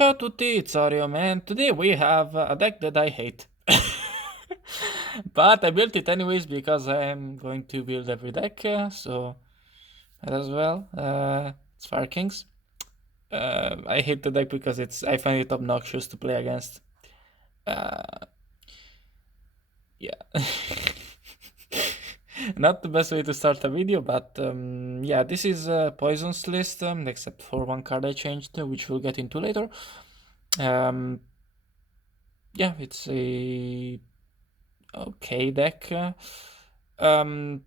Ciao a tutti, it's Oriom, and today we have a deck that I hate. But I built it anyways because I'm going to build every deck, so might as well. It's Fire Kings. I hate the deck because I find it obnoxious to play against. Uh, yeah. Not the best way to start a video, but yeah, this is a Poison's list, except for one card I changed, which we'll get into later. Um, yeah, it's a okay deck. Um,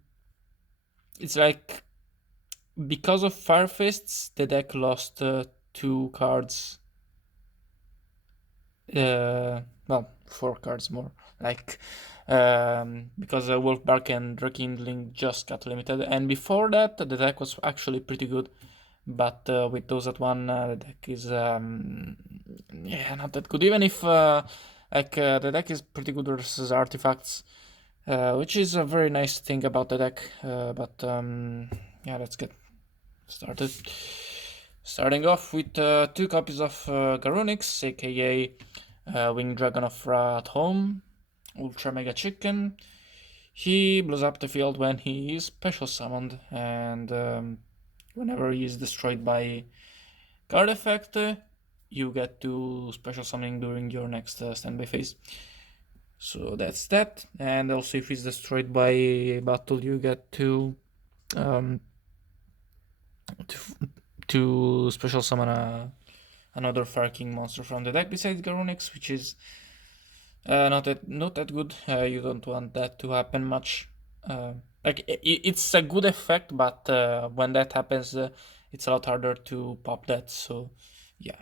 it's like because of Fire Fists, the deck lost two cards. Well, four cards more. Like because Wolfbark and Rekindling just got limited, and before that, the deck was actually pretty good. But with those at one, the deck is yeah, not that good. Even if the deck is pretty good versus artifacts. Which is a very nice thing about the deck. But yeah, let's get started. Starting off with two copies of Garunix, aka Winged Dragon of Ra at home, Ultra Mega Chicken. He blows up the field when he is special summoned, and whenever he is destroyed by card effect, you get to special summoning during your next standby phase. So that's that. And also, if it's destroyed by a battle, you get um, to, to special summon another Fire King monster from the deck besides Garunix, which is not that good. You don't want that to happen much. It's a good effect, but when that happens, it's a lot harder to pop that. So yeah.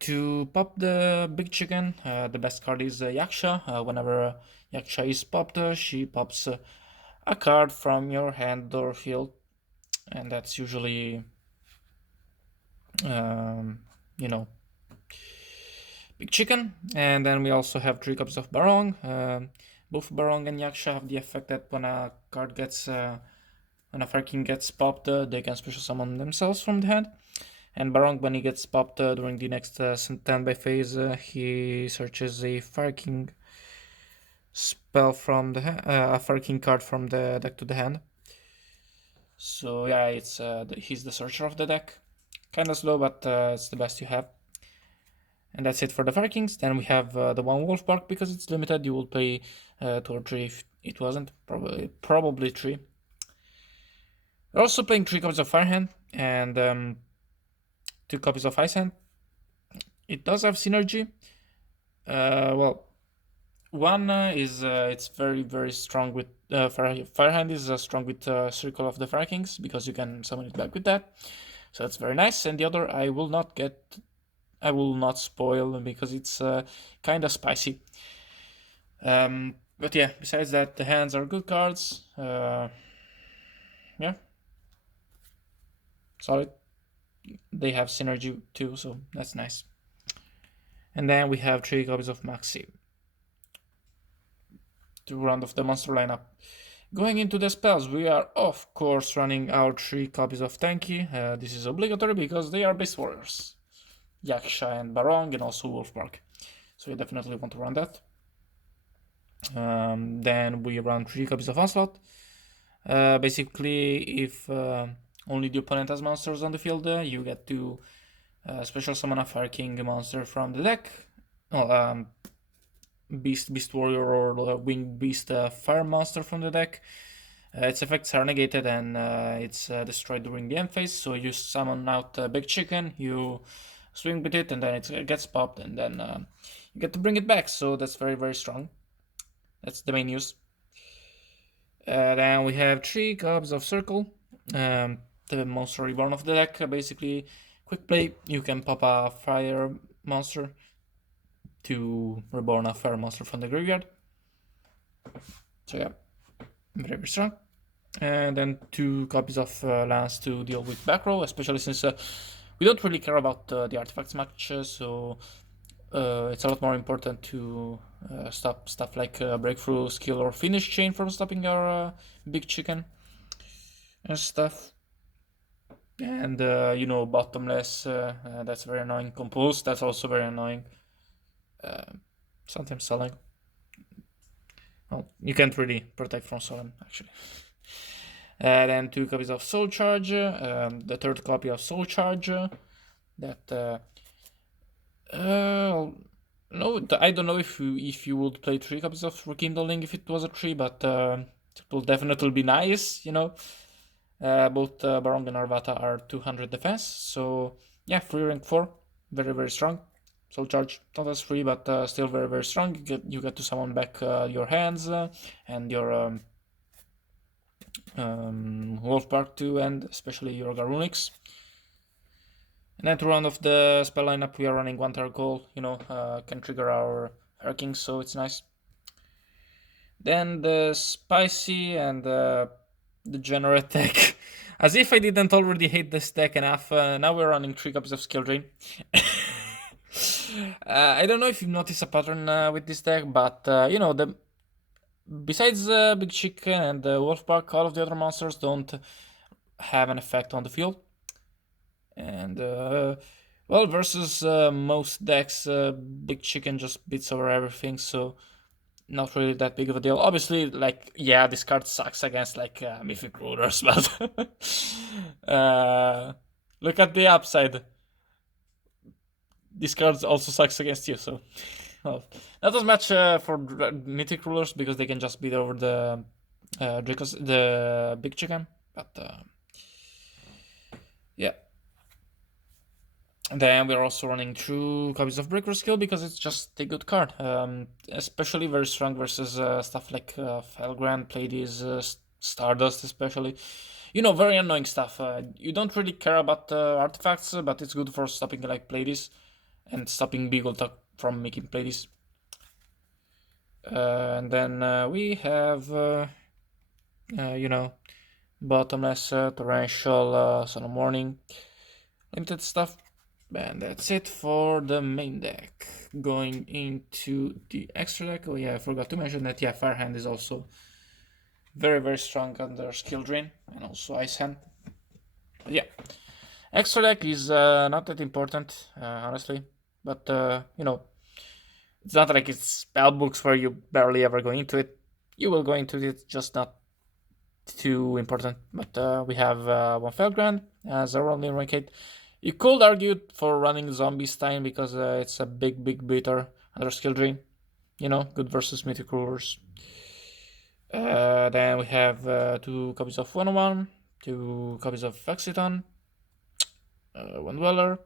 To pop the big chicken, the best card is Yaksha. Whenever Yaksha is popped, she pops a card from your hand or field, and that's usually, um, you know, big chicken. And then we also have three copies of Barong. Both Barong and Yaksha have the effect that when a card gets, when a Fire King gets popped, they can special summon themselves from the hand. And Barong, when he gets popped during the next standby phase, he searches a Fire King spell from the a Fire King card from the deck to the hand. So yeah, he's the searcher of the deck. Kinda slow, but it's the best you have. And that's it for the Fire Kings. Then we have the one Wolfbark. Because it's limited, you will play 2 or 3. If it wasn't, probably 3. We're also playing 3 copies of Firehand and 2 copies of Ice Hand. It does have synergy. Well, one is it's very strong with Firehand is strong with Circle of the Fire Kings because you can summon it back with that, so that's very nice. And the other I will not spoil because it's kind of spicy. But yeah, besides that, the hands are good cards. Yeah, solid. They have synergy too, so that's nice. And then we have 3 copies of Maxi to round off the monster lineup. Going into the spells, we are of course running our 3 copies of Tanky. This is obligatory because they are base warriors. Yaksha and Barong and also Wolfbark. So we definitely want to run that. Then we run 3 copies of Onslaught. Basically, if only the opponent has monsters on the field, you get to special summon a Fire King monster from the deck. Well, Beast Warrior or Winged Beast Fire monster from the deck. Its effects are negated and it's destroyed during the end phase. So you summon out Big Chicken, you swing with it, and then it gets popped, and then you get to bring it back. So that's very strong. That's the main use. Then we have 3 copies of Circle, the monster reborn of the deck. Basically, quick play. You can pop a fire monster to reborn a fire monster from the graveyard. So yeah, very strong. And then 2 copies of Lance to deal with back row, especially since we don't really care about the artifacts much, so it's a lot more important to stop stuff like breakthrough, skill, or finish chain from stopping our big chicken and stuff. And bottomless, that's very annoying. Compulse, that's also very annoying. Sometimes selling. Well, you can't really protect from Solemn, actually. Then 2 copies of Soul Charge, the third copy of Soul Charge, that no, I don't know if you would play 3 copies of Rekindling if it was a 3, but it will definitely be nice, both Barong and Arvata are 200 defense, so yeah, free rank 4, very very strong. Soul Charge not as free, but still very very strong. You get to summon back your hands and your Wolfbark too, and especially your Garunix. And then to round off the spell lineup, we are running one Targol, can trigger our Hurricane, so it's nice. Then the Spicy and the Degenerate deck. As if I didn't already hate this deck enough, now we're running 3 copies of Skill Drain. I don't know if you notice a pattern with this deck, but besides Big Chicken and Wolfbark, all of the other monsters don't have an effect on the field. And well, versus most decks, Big Chicken just beats over everything, so not really that big of a deal. Obviously, this card sucks against Mythic Rulers, but look at the upside. This card also sucks against you, so well, not as much for Mythic Rulers because they can just beat over the the Big Chicken, but yeah. And then we're also running 2 copies of Breaker Skill because it's just a good card. Especially very strong versus stuff like Felgrand, Pleiades, Stardust especially. Very annoying stuff. You don't really care about artifacts, but it's good for stopping like Pleiades and stopping Beagletuck from making Pleiades. And then we have, Bottomless, Torrential, Sun of Morning, limited stuff. And that's it for the main deck. Going into the extra deck. Oh yeah, I forgot to mention that. Yeah, Firehand is also very very strong under Skill Drain and also Ice Hand. But yeah, extra deck is not that important, honestly. But it's not like it's spell books where you barely ever go into it. You will go into it, just not too important. But we have one Felgrand as our only rank 8. You could argue for running Zombie Stein because it's a big beater under Skill Drain. Good versus Mythic Rulers. Then we have 2 copies of 101, 2 copies of Exiton, 1 Dweller,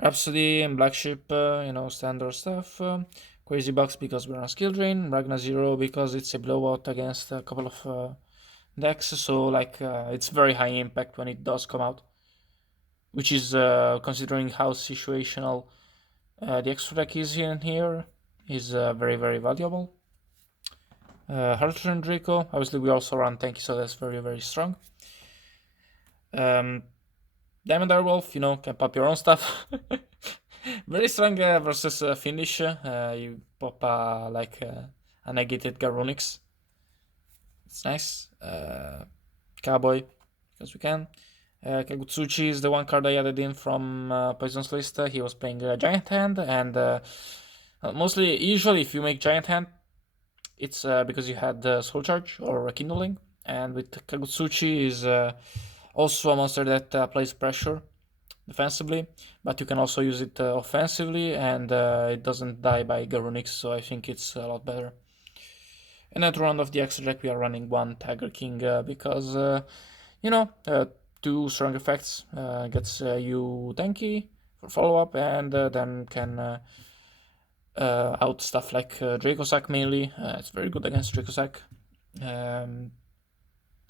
Rhapsody and Black Sheep, standard stuff. Crazy Box because we're on Skill Drain, Ragna Zero because it's a blowout against a couple of decks, so it's very high impact when it does come out, which is considering how situational the extra deck is in here, is very very valuable. Heartland Draco, obviously we also run tanky, so that's very very strong. Diamond Direwolf, can pop your own stuff. Very strong versus Finish. You pop a negated Garunix. It's nice. Cowboy, because we can. Kagutsuchi is the one card I added in from Poison's list. He was playing Giant Hand, and usually if you make Giant Hand, it's because you had Soul Charge or Rekindling, and with Kagutsuchi is also a monster that applies pressure defensively, but you can also use it offensively, and it doesn't die by Garunix, so I think it's a lot better. And at round of the extra deck, we are running 1 Tiger King because, 2 strong effects gets you tanky for follow-up, and then can out stuff like Dracosack mainly. It's very good against Dracosack.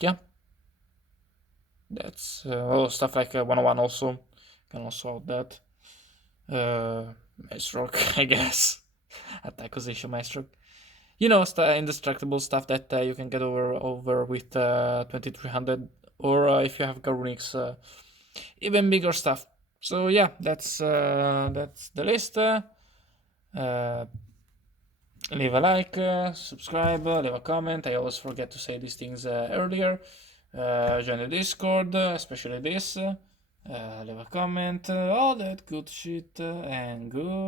Yeah. That's stuff like 101 also. Can also out that. Maestroke, I guess. Attack Acquisition Maestroke. Indestructible stuff that you can get over with 2300, or if you have Garunix, even bigger stuff. So yeah, that's the list. Leave a like, subscribe, leave a comment. I always forget to say these things earlier. Join the Discord, especially this. Leave a comment, all that good shit, and good.